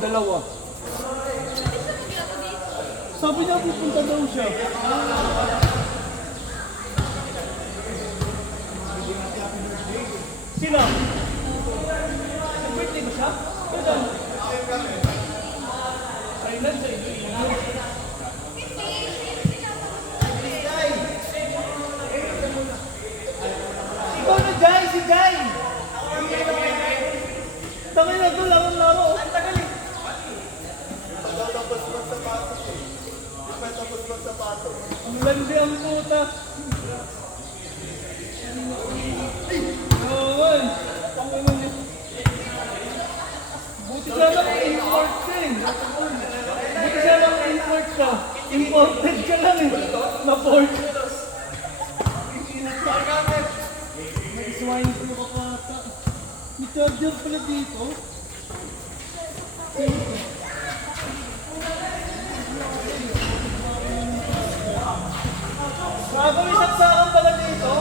dalawa. Sabi niya pupunta daw siya. Sino? Nag-birthday ba siya? Kaya Thailand sa Iloilo. Ikaw na, Jai! Si Jai! Tangay na doon, laro-laro. Ang tagal eh. Tapos magsapatos eh. Tapos magsapatos. Ang landi ang puta. Ay! Buti siya lang import ka eh. Buti siya lang import ka. Imported ka lang eh. Na-port. May swine flu ka pa ata. May charger pala dito. Bago may saksakan pala dito.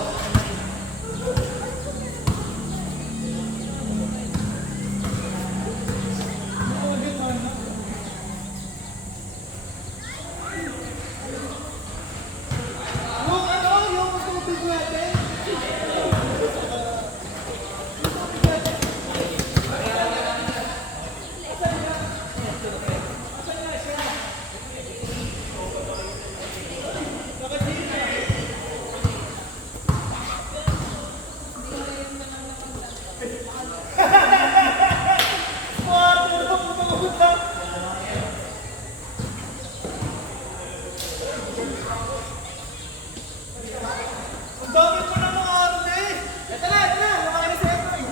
Yung ano, yung tubig natin. Ang dami mo na mga arne eh. Ito na, lumakin na sa ito eh.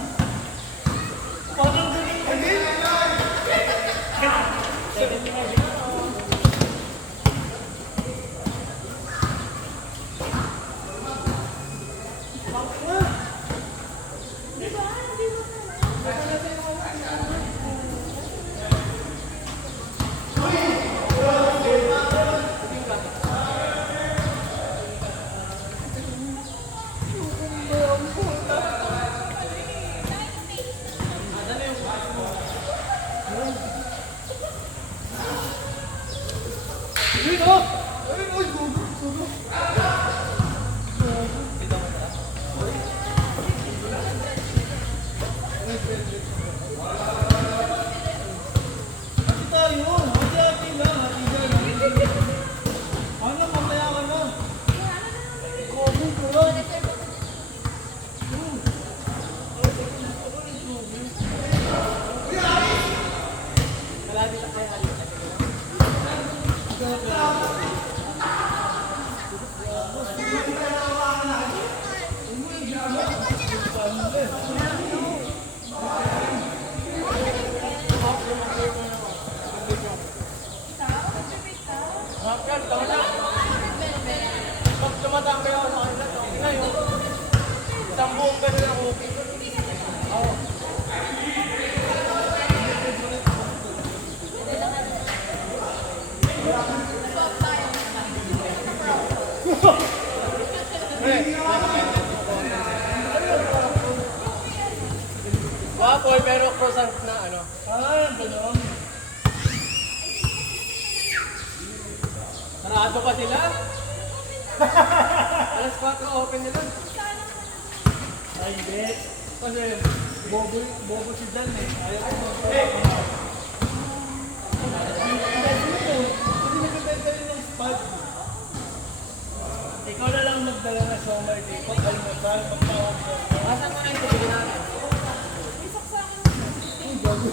Parang ganun ka din. Dito! Ay, gugo. Hati tayo. Hati-hati lang. Hati dyan. Ano, mamaya ka na. Komong ko lang. Malapit na kaya halika. Pag tumatang kayo sa kanila, okay na yun. Isang buong gano'n ang okay. Oo. Waffle pero croissant na ano. Gano'n. Sarado pa sila? Alas 4 open nila. Ay, hindi. Kasi bobo si Dan eh. Ayaw ko mag-open. Hindi nagbibenta rin ng spot. Ikaw na lang magdala na summer dito. Ay, magdala, magtawag ko. Asan mo na yung tubig namin? May saksakan mo. Ay, gago.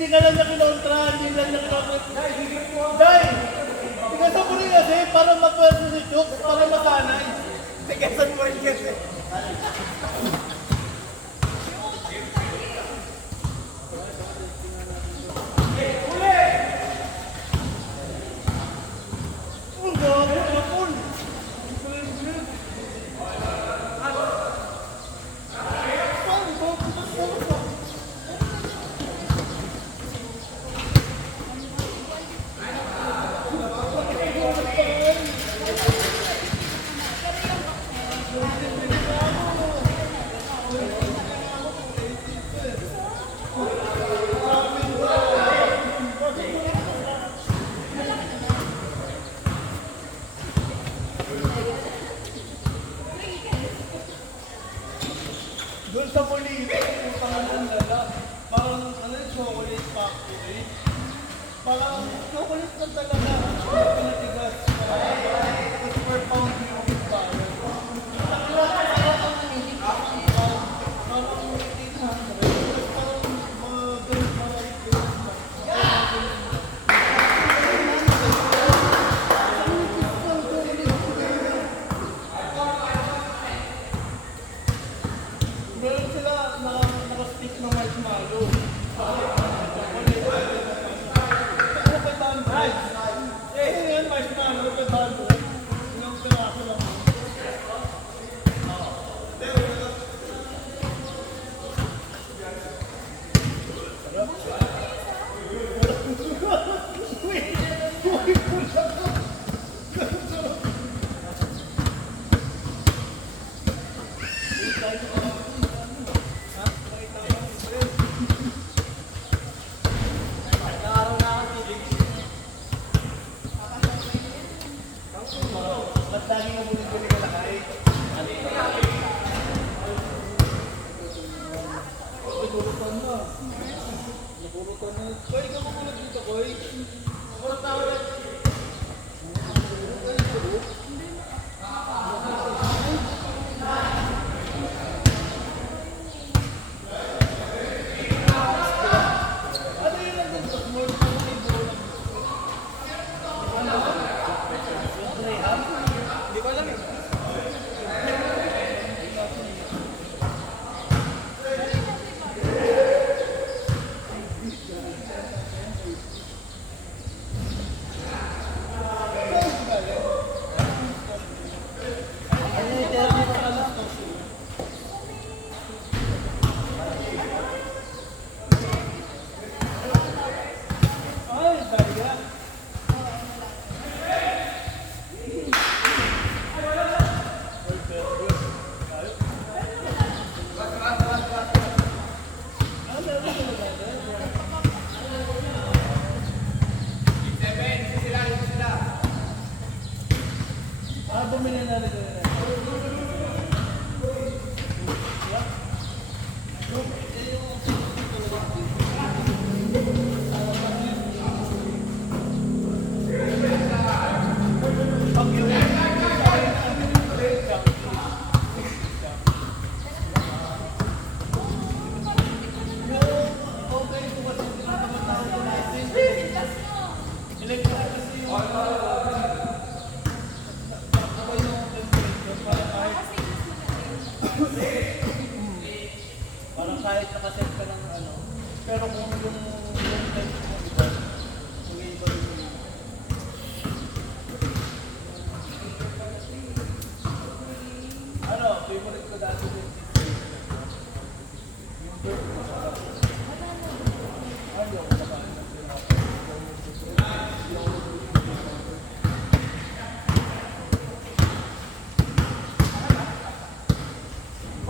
Hindi ka lang nakinontra, hindi lang nakinontra. Dahil, tingnan sa puli kasi para mapwersa si Chok, para masanay. Quezon mo rin kasi. Ang gabi, Rapol! Doon sa Molino, utang ng lala. Parang ano yung chocolate factory. Parang chocolate na talaga. Hindi pinatigas. Tapos per pound yung parang. Parang 1800. Parang mga ganun marami ganun na. Meron sila naka-stick ng marshmallow. Ano pa yung rice? Ano yan, marshmallow pa yung ilang piraso lang. Ba't lagi na buli-buli ka lakay? Naburutan na. Naburutan na. Koy, ikaw mo muna dito, Koy. Ako tao na. Ano yun ang gusto mo? Hindi ko alam eh. Ay, talaga. Bumili na rin. Parang kahit nakaset ka ng ano, pero kung yung lens mo iba, yung iba yung ano, favorite ko dati din. Yung bird ko sa ayaw ko ba?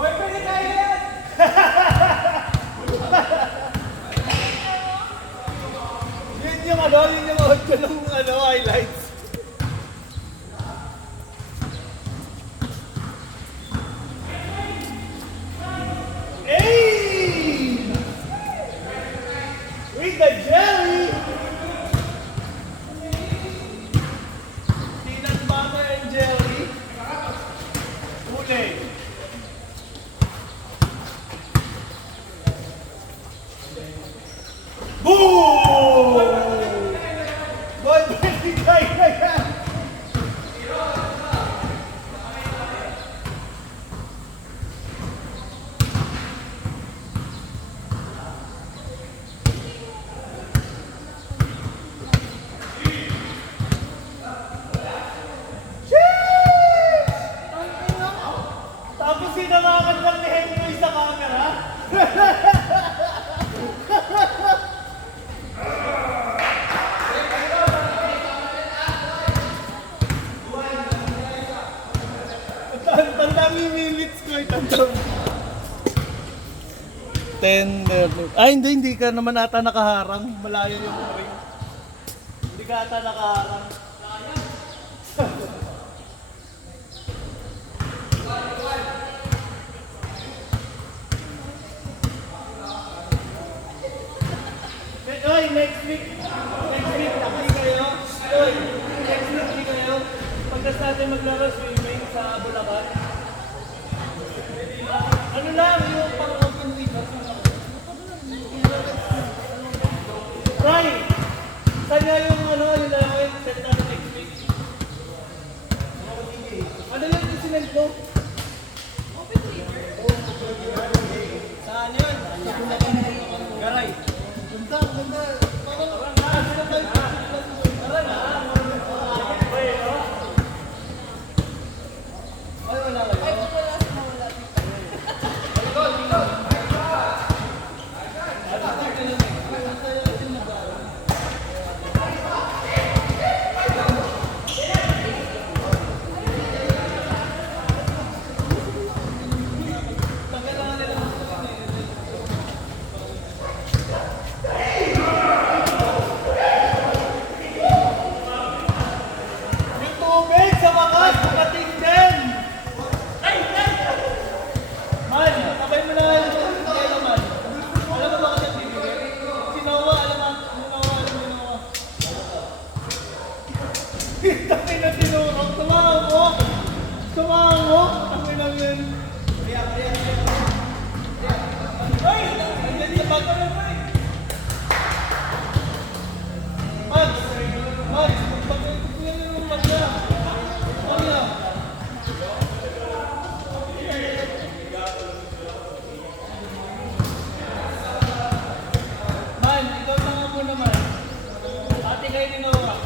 Hoy, pwede tayo yan! Yun yung ano, yun yung audio ng ano, highlights. may tantrum. 10, ay hindi ka naman ata nakaharang. Malayo yung ring. Hindi ka ata nakaharang. Oy, next week hindi kayo. Oy, next week hindi kayo. Pagkas natin maglaro swimming sa Bulacan. Ano lang, yung pang-open week. Ray! Saan nga yung yung lalawin? Set natin next week. Ano lang yung sinend mo? Saan yun? Garay. Ganda, ganda. Parang sila tayo. Tara na. Ay, wala kayo. Yung tubig sa wakas, makating din! Man, sabay mo na nga yung tubig kayo naman. Alam mo bakit nagbibigay? Si Noah, alam mo Noah. Taki na tinurok, tumangok! Tumangok! Taki na yun. Ay! Nandiyan sa bago na ba eh? Max! Max! Pagkakukuyan nyo yung magna. Magna! Man, ikaw na nga po naman. Ate kayo ni Noah.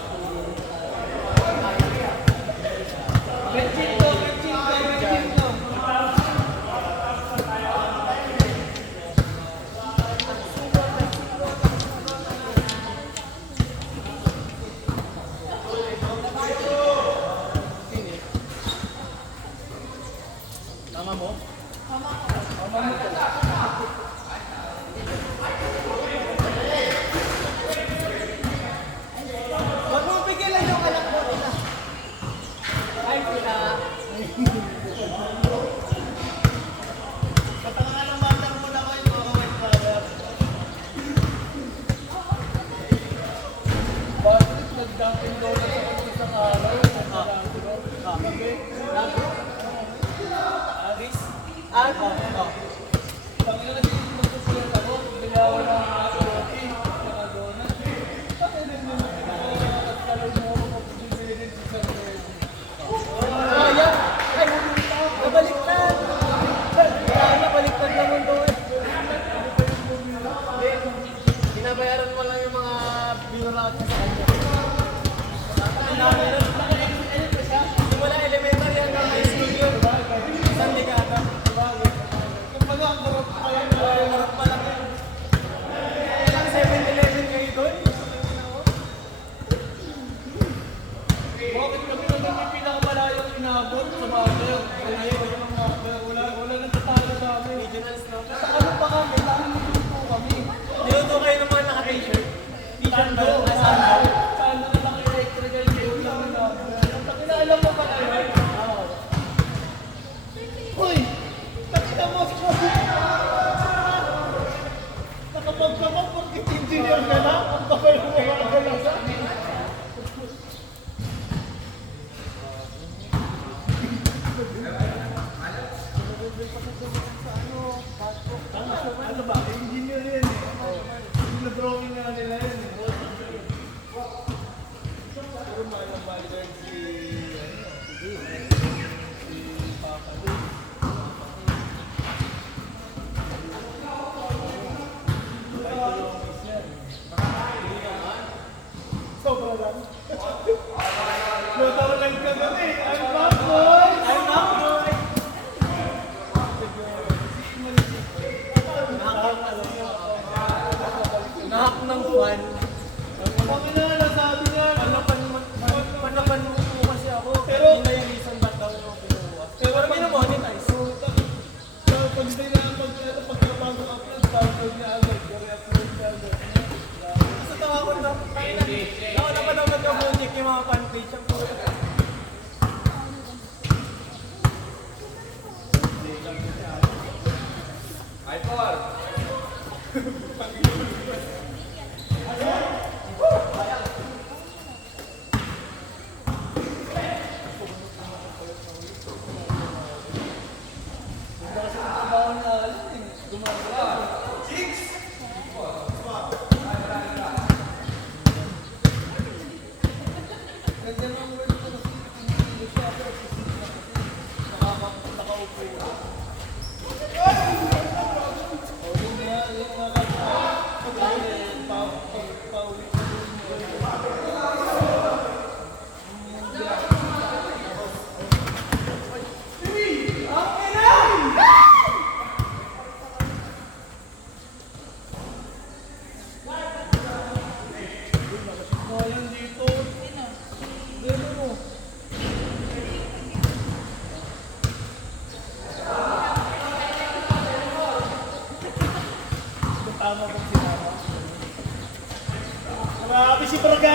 Betchin to, betchin to, betchin to. Tama mo? Tama mo to. Wag mo pigilan yung anak mo. Ay, sila. Patangan ng batang mo na kayo, mga white father. Bakit nag-dumping donuts ako sa isang araw? Gabi? Aris? Pangina kasi magsusulat ako, bilawan ng roti, mga donuts. Bakit din mo nakakalaw mo ako magbibili din sa sarili? Ayan! Ay! Nabaliktad! Nabaliktad na mundo eh. Binabayaran mo lang yung mga bureaucracy sa kanya. Simula elementary hanggang high school yun. Isang dekada. Kumbaga, ang marap pa lang. Marap pa lang yun. Ilang 7-11 kayo doon? Bakit kami naman yung pinakamalayong inabot sa Baguio? Wala nang tatalo sa amin. Regionals, no? Sa ano pa kami? Dahil niluto kami. Niluto kayo ng mga naka-t-shirt? T-shirt ba? Saan na naka-electrical yun lang na? Alam mo ba kayo? Uy! Nakita mo si nakapagkamap porque engineer ka na? Ang bakal mo mga galasa? Ano ba? Engineer yan eh. Yung drawing nga nila yan eh.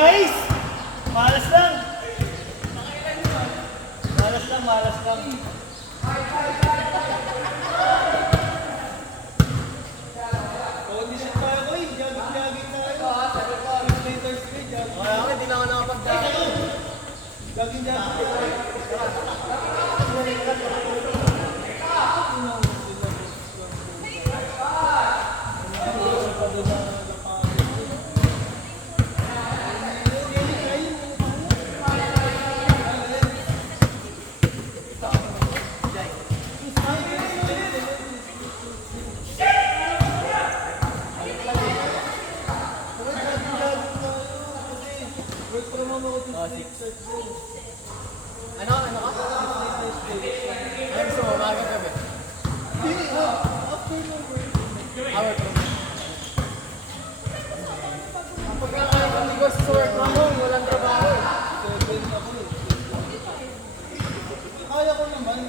guys! Malas lang! Malas lang, malas lang. Condition tayo ko eh. Jagit-jagit tayo. Later straight, jagit. Kaya ako, hindi na ako nakapagdaan. Jagit-jagit. Ano? Ano ka? Ano gusto mo? Umaga gabi? Hour ko. Pagkakain kami ko sa work na mo, walang trabaho. Kaya ko naman.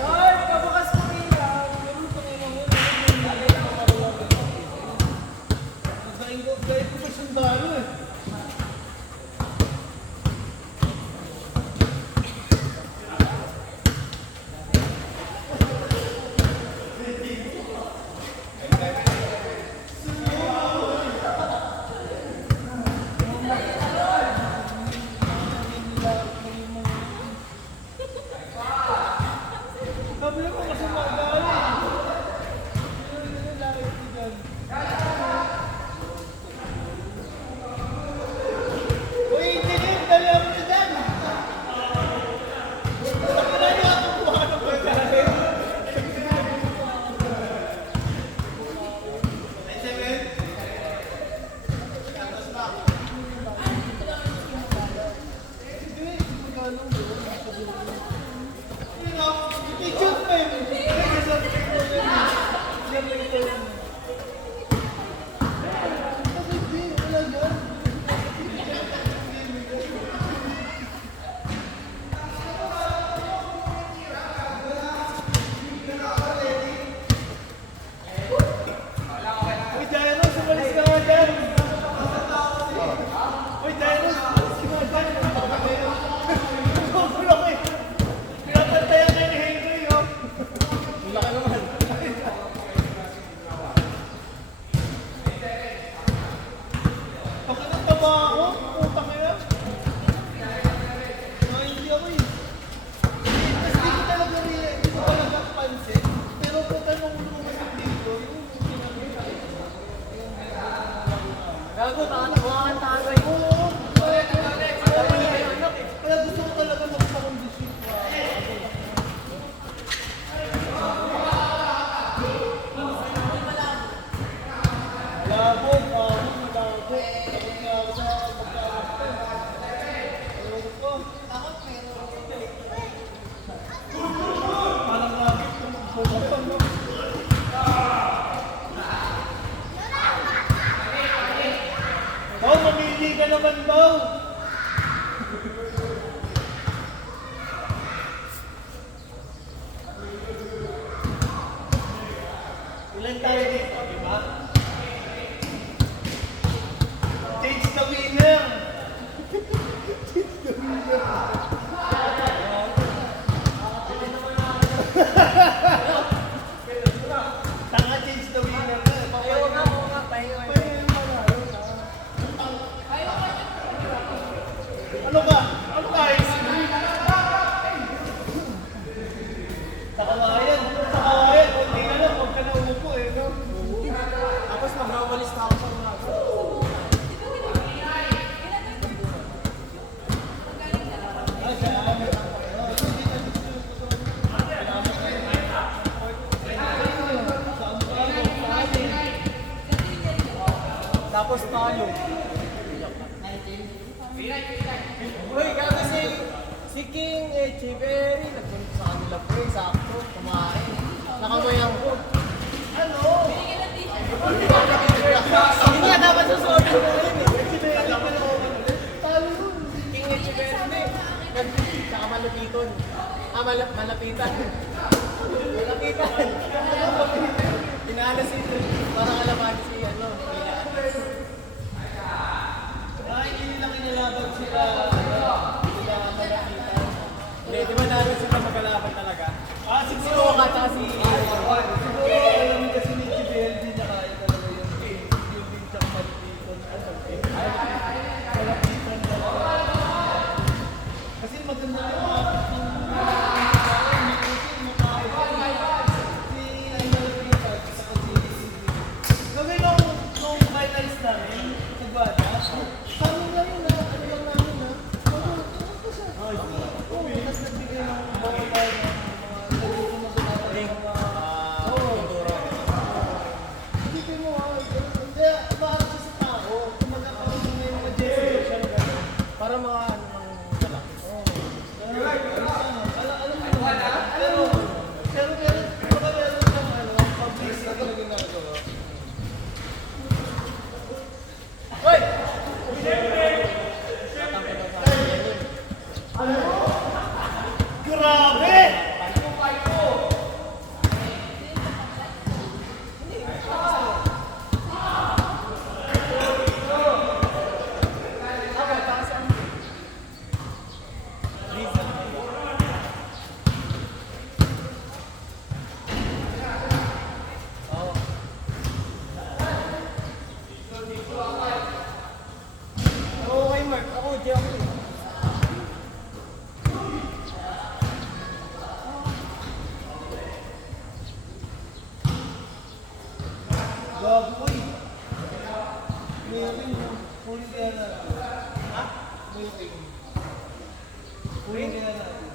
Lord, kabukas mo ilaw. Dahil ko pa sundalo eh. Sabi mo kasi magaling. Yun lang ito dyan. Uy, engineer, dali ako na dyan. Sabi na niyo ako kuha ng pagkain. Uy, Jairus, umalis ka nga dyan. Uy, Jairus, umalis ka nga dyan. Bumulok eh. Pinapantayan kayo ni Henry, oh. Wala ka naman. Bakit ang taba ako? Utang na yan. Hindi ako eh. Tapos di ko talaga hindi ko talaga pansin. Pero pagka nung lumas ng dito, yung Gago, takan tagay. oo. Kaya gusto ko talaga magpakondisyon ko. Labo, malabo. Takot nga ako sa pagkakas. Ewan ko. Parang lagi ko magbukapan, no? Baw, mamili ka naman, Baw. Ilan tayo dito, di ba? Change the winner! Tanga, change the winner na. Ayaw nga, pahinga. Ano ka? Ano ka, Ice? Sa kawayan. Sa kawayan. Kunti na lang. Huwag ka na umupo eh. No? Tapos magwawalis na ako sa mga. Tapos tayo. Uy, kaya si King Echeverry, nagpunta sa kanila po eh, sakto, kumain. Nakamayang ko. Ano? Hindi nga dapat susunod ko yun eh. Talo yun. King Echeverry, saka malupiton. Malapitan. Malapitan. Pinala si, parang alaman si, Milan. Ay, hindi nila kinalaban sila. Sila malapitan. Hindi, di ba dahil sila magkalaban talaga? Ah, Si siguro. Oka at si Siguro, alam mo kasi ni Kibel, hindi niya kaya talaga yung yung din siyang malapitan. Malapitan talaga. Kasi maganda yung mga Gawin nung finals namin, sa Guada, kami lang yun na, ano lang namin na, ano siya? Oo, tapos nagbigay ng bola ng mga naging sumasunod ng mga... Hindi kayo mo, hindi, bakit siya sa tao, kumaga kami may mga Jessica siya na gano'n. para mga ano ng lalaki. Alam mo naman, pero baka meron siyang ano, publicity na ginagawa. Hoy! Grabe! Okay, Mark. Ako, di ako. Gago, uy. Mayroon yung huli kaya natin. Ha? Mayroon. Huli kaya natin.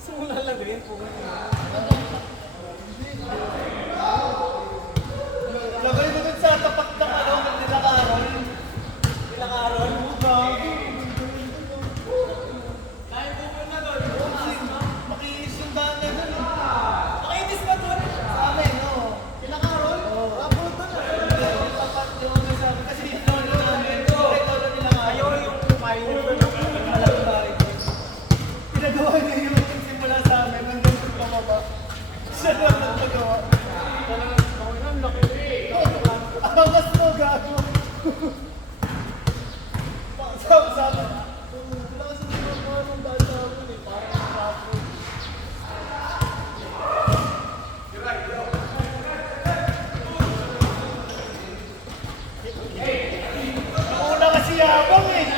Simula lang rin. Lagay mo dun sa tapat ng ano, ng nilakaron. Nilakaron. Gago. Kaya po na doon. Makinis yung daan na dun. Nakaitis ba doon? Sa amin, no? Nilakaron? Oo. Abot doon. Yung tapat yung ano sabi. Kasi yung lolo namin, yung lolo nilakaron. Ayaw yung kumain doon. Malaki bahay. Pinagawa niya yung simula sa amin hanggang sa pababa. Siya lang nagpagawa. Talagang, okay lang, laki. Angas mo, gago. Sabi, wala kasi mga ng bata ako eh. Parang gago. Nauna kasi yabang eh.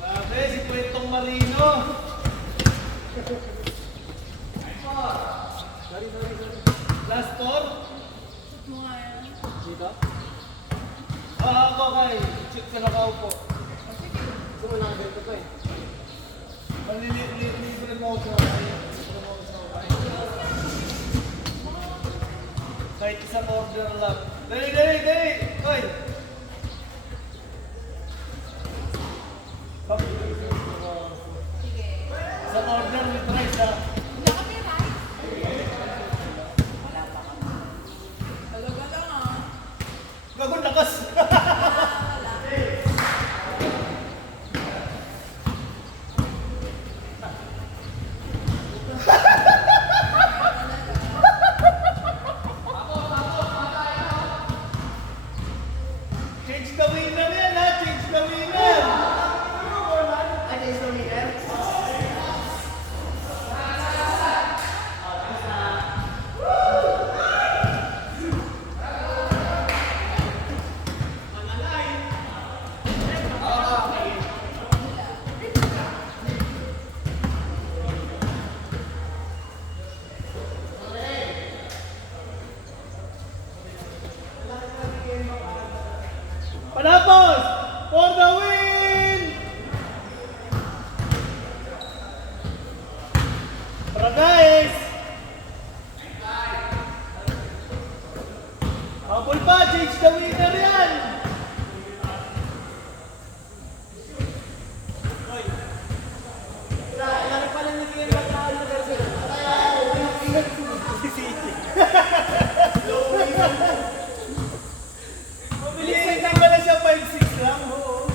Grabe, si Puertong Marino. Last tour? Dito? Ako kay. Check ka nakaupo. Gusto mo nakaganto pa eh. Libre mo ako sa bahay. Libre mo ako sa bahay. Kahit isang order lang. Dali, dali, dali! Hoy! Isang order with rice ha. Gagawin lakas! Change the winner yan ha! Change the winner! Panapos! For the win! Para guys! Habol pa! Change the winner yan! Lari pala naging magkano kasi. Hindi pala siya 5-6 lang. Oo.